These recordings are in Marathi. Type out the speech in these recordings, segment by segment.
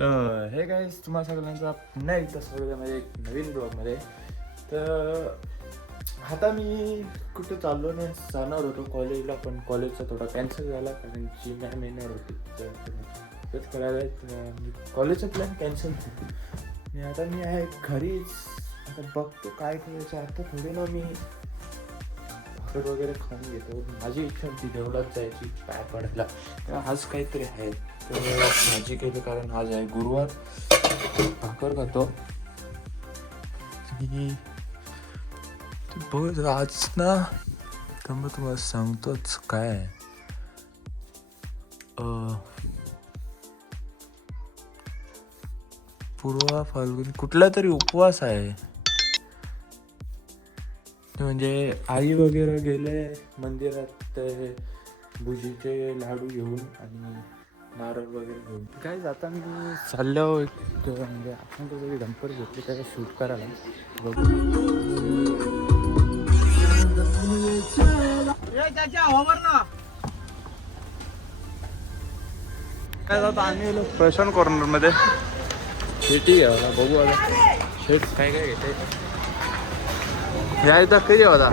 तर हे गाईज तुम्हा सगळ्यांचा पुन्हा एकदा स्वागत आहे एक नवीन ब्लॉगमध्ये. तर आता मी कुठे चाललो नाही, जाणार होतो कॉलेजला, पण कॉलेजचा थोडा कॅन्सल झाला कारण जी मॅम येणार होती तेच करायला कॉलेजचा प्लॅन कॅन्सल झाला. आणि आता मी आहे घरीच. आता बघतो काय करायचं. आता थोडी ना मी भाकर वगैरे खाऊन घेतो. माझी इच्छा होती देवळात जायची पाय पडायला, तेव्हा आज काहीतरी आहे तर भाजी केली कारण आज आहे गुरुवार. भाकर खातो. बघ आज ना तर मग तुम्हाला सांगतोच काय पूर्वा फाल्गुनी कुठला तरी उपवास आहे. म्हणजे आई वगैरे गेले मंदिरात ते भुजीचे लाडू घेऊन आणि नारळ वगैरे घेऊन. काय जाता मी चाललो म्हणजे आपण सगळी डंपर घेतली त्याला शूट करायला. बघू काय जातं आम्ही प्रशांत कॉर्नर मध्ये शेटी घ्यावा. बघू आता शेट काय काय घेते. या कधी होता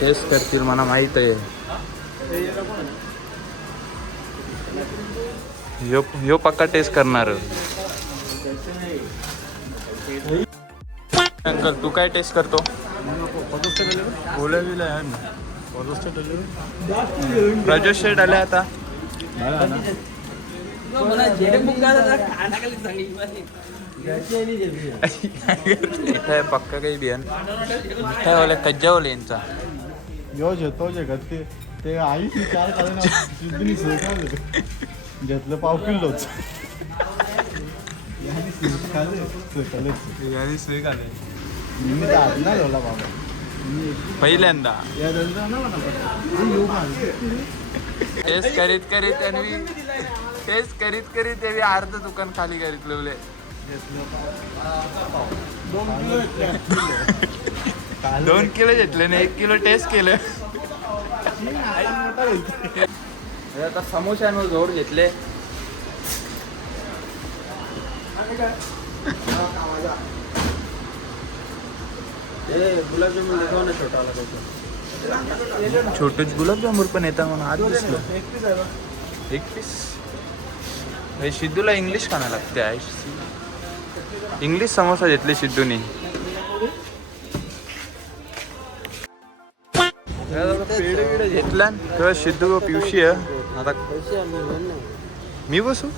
टेस्ट करतील मला माहित आहे. यो पक्का टेस्ट करणार. अंकल तू काय टेस्ट करतो. प्रजोश शेट आले आता. इथं पक्का काही बियान काय वाले कज्जा वाले यांचा यो जेतो जे गते ते आई चार काढून सिद्धीनी सोडलं घेतलं पाव किलोच यानी सिद्ध खाले यानी स्वीक आले मी तर ना झाला बाबा पहिल्यांदा या दंदा ना मला टेस्ट करीत करीत आणि टेस्ट करीत करीत ते अर्ध दुकान खाली करीत लावले. 2 किलो घेतले ना 1 किलो टेस्ट केलं. आता समोश्यांवर जोर घेतले. गुलाबजामुन देतो ना छोटा छोटच गुलाबजामुन पण येतात म्हणून आज दिसलं. 1 पीस सिद्धूला इंग्लिश खाणं लागते आहे. इंग्लिश समोसा घेतले सिद्धूनी. पेढे बिडे घेतला तेव्हा सिद्धू पिवशी आहे. आता मी बसू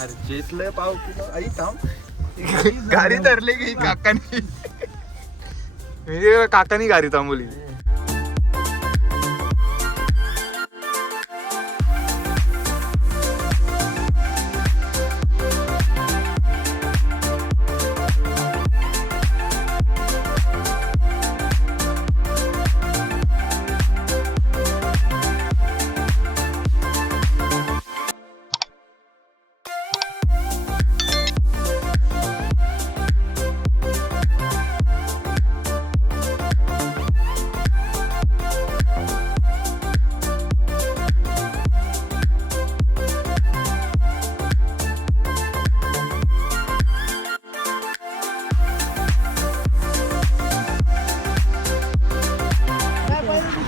अरे जेतलंय पाव किलो आई थांब गाडी धरली की काकानी काकानी गाडी थांबवली.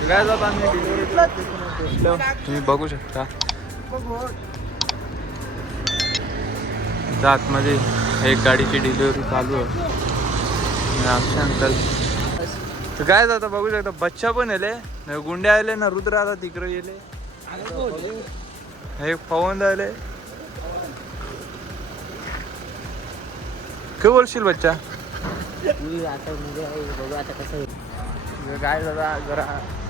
काय जात आम्ही तुम्ही बघू शकता आतमध्ये एक गाडीची डिलिव्हरी चालू आहे. अंकल तर काय जातं बघू शकता. बच्चा पण आले गुंडे आले ना रुद्र आला तिकडे गेले. हे पवन आले. काय बोलशील बच्चा. काय जरा जरा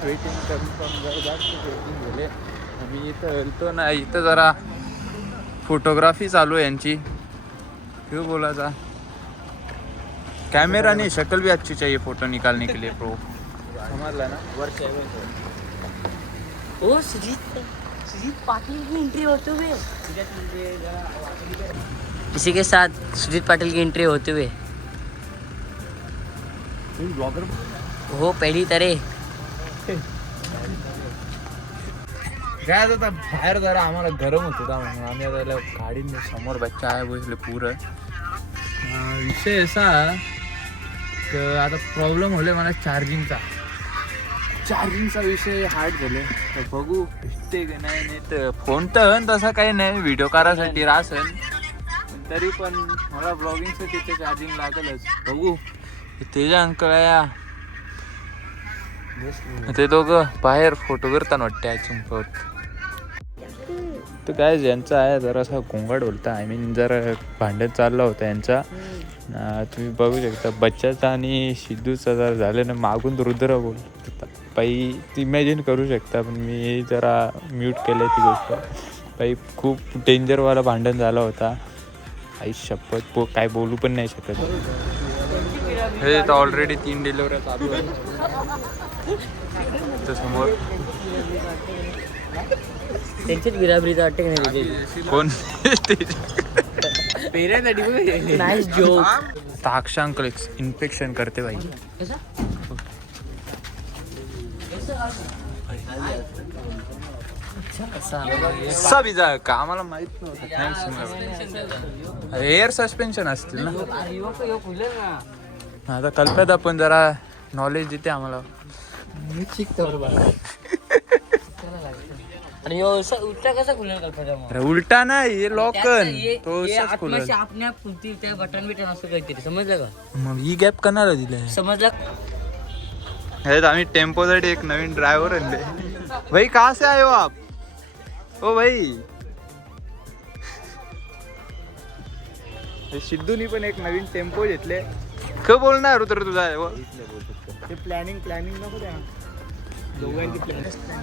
वेटिंग करून पण जरा जास्त वेटिंग झाले. मी इथं हलतो ना. इथं जरा फोटोग्राफी चालू आहे यांची. क्यों बोलायचा कैमरा नहीं शक्ल भी अच्छी चाहिए फोटो निकालने के लिए प्रो. समझला ना. सुजीत पाटिल की एंट्री होते हुए इसी के साथ सुजीत पाटिल की एंट्री होते हुए हो पहली तरह काय आता बाहेर जरा आम्हाला गरम होत होता म्हणून आम्ही आता गाडीने समोर बच्चा आहे बसले पुरं विषय असा की आता प्रॉब्लेम होले मला चार्जिंगचा विषय हार्ड झाले तर बघू भेटते की नाही तर फोन तर हन तसा काही नाही व्हिडिओ करायसाठी रासन तरी पण मला ब्लॉगिंगचं तिथे चार्जिंग लागेलच बघू तेजा अंकल या ते दोघं बाहेर फोटो करताना वाटते चिंपत तर काय ज्यांचा आहे जरासा गोंगाट बोलता आय मीन जरा भांडण चालला होता यांचा तुम्ही बघू शकता बच्चाचा आणि सिद्धूचा जर झालं ना मागून रुद्र बोल बाई इमॅजिन करू शकता पण मी जरा म्यूट केलं ती गोष्ट बाई खूप डेंजरवाला भांडण झाला होता आई शपथ काय बोलू पण नाही शकत हे तर ऑलरेडी 3 डिलिव्हऱ्या चालू आहेत समोर त्यांचीच गिराबरीचा वाटते की नाही कोण नाईस जोक ताक्षांक इन्फेक्शन करते भाई सब इजा का आम्हाला माहित नव्हतं एअर सस्पेन्शन असतील ना आता कल्पना आपण जरा नॉलेज देते आम्हाला मी शिकतो आणि उलटा कसा खुलेल कल्पना उलटा नाही हे लॉकन तो आपल्या खुलती त्या बटन बिटन असं काहीतरी समजलं का मग ही गॅप कोणाला दिलं समजलं आम्ही टेम्पोसाठी एक नवीन ड्रायव्हर आणले भाई कहाँ से आए हो आप ओ भाई सिद्धूनी पण एक नवीन टेम्पो घेतले क बोलणार रुद्र तुझा प्लॅनिंग नको द्या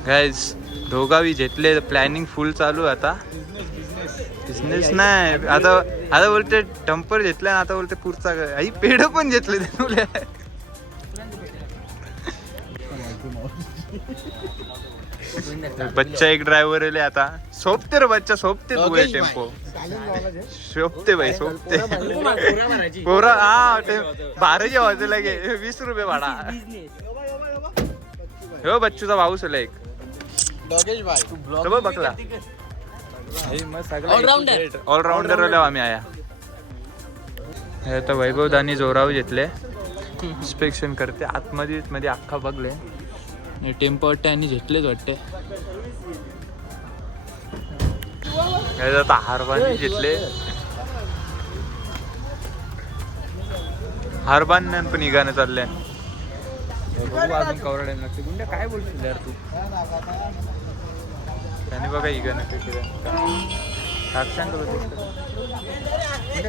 गाईज दोघावी घेतले प्लॅनिंग फुल चालू आता बिझनेस नाही आता बोलते डंपर घेतलं आता बोलते पुढचा आई पेढ पण घेतले ते बच्चा एक ड्रायव्हर आले आता सोपते रे बच्चा सोपते तू टेम्पो सोपते भाई सोपते पोरा हा 12 वाजे लगे 20 रुपये भाडा हो बच्चूचा भाऊ सला एक बघला ऑलराऊंडर आम्ही आया आता वैभव दानी जोराव घेतले इन्स्पेक्शन करते आतमध्ये अख्खा बघले टेम्पो वाटते आणि घेतलेच वाटते आता हारबान घेतले हारबान पण निघाने चालले अजून कवरा टाइम लागते गुंड्या काय बोलशील यार तू त्याने बघा इगाने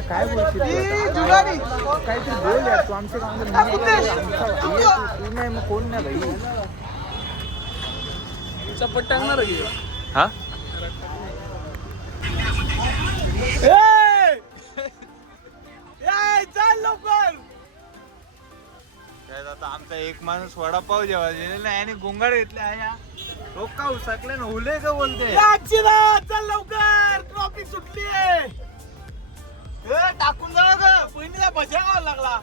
काय बोलशील काहीतरी बोल यार तू आमच्या गावाला नाही मग कोण नाही भाई चपट टाकणार हा चाल लवकर आता आमचा एक माणूस वडापाव जेव्हा नाही आणि गोंगाड घेतले लोक का उसकले ना उले का बोलते चल लवकर ट्रॉफिक सुटली टाकून जा बहिणीला बजावावा लागला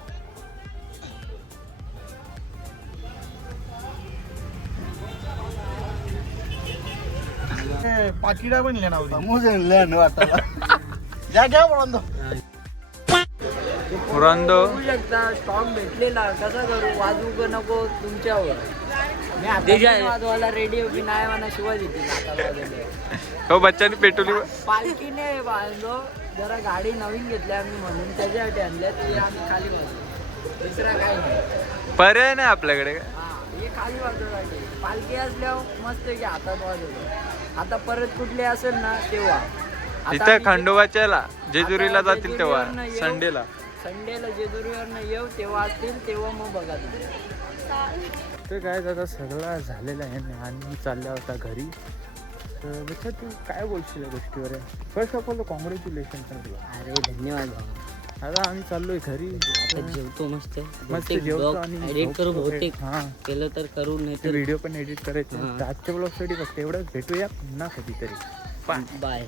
पाकिटा बनले ना जा घ्या म्हणून पुरांदो स्टॉक भेटलेला कसा करू वाजवू का नको तुमच्यावर वाजवायला रेडी होती नाही म्हणा शिवाय देते हो बच्चाने पेटवली पालखीने बांधलो जरा गाडी नवीन घेतली आम्ही म्हणून त्याच्यासाठी आणल्या ते आम्ही खाली वाजवतो दुसरा काय नाही पर्याय नाही आपल्याकडे हे खाली वाजवसाठी पालखी असल्यावर मस्त की हातात वाजवतो आता परत कुठले असेल ना तेव्हा इथं खंडोबाच्याला जेजुरीला जातील तेव्हा संडेला जेजुरीवर येऊ तेव्हा असतील तेव्हा मग बघा तुम्ही तर काय आता सगळं झालेलं आहे आणि चालल्या होता घरी तर बच्चा तू काय बोलशील या गोष्टीवर फर्स्ट ऑफ ऑल कॉंग्रॅच्युलेशन तुला अरे धन्यवाद आता आम्ही चाललोय घरी. आता जेवतो मस्त मस्त जेवतो आणि एडिट करू बहुतेक हा केलं तर करू नाही तर व्हिडिओ पण एडिट करायचे. हा. आजच्या ब्लॉगसाठी फक्त एवढंच. भेटूया पुन्हा कधीतरी. बाय.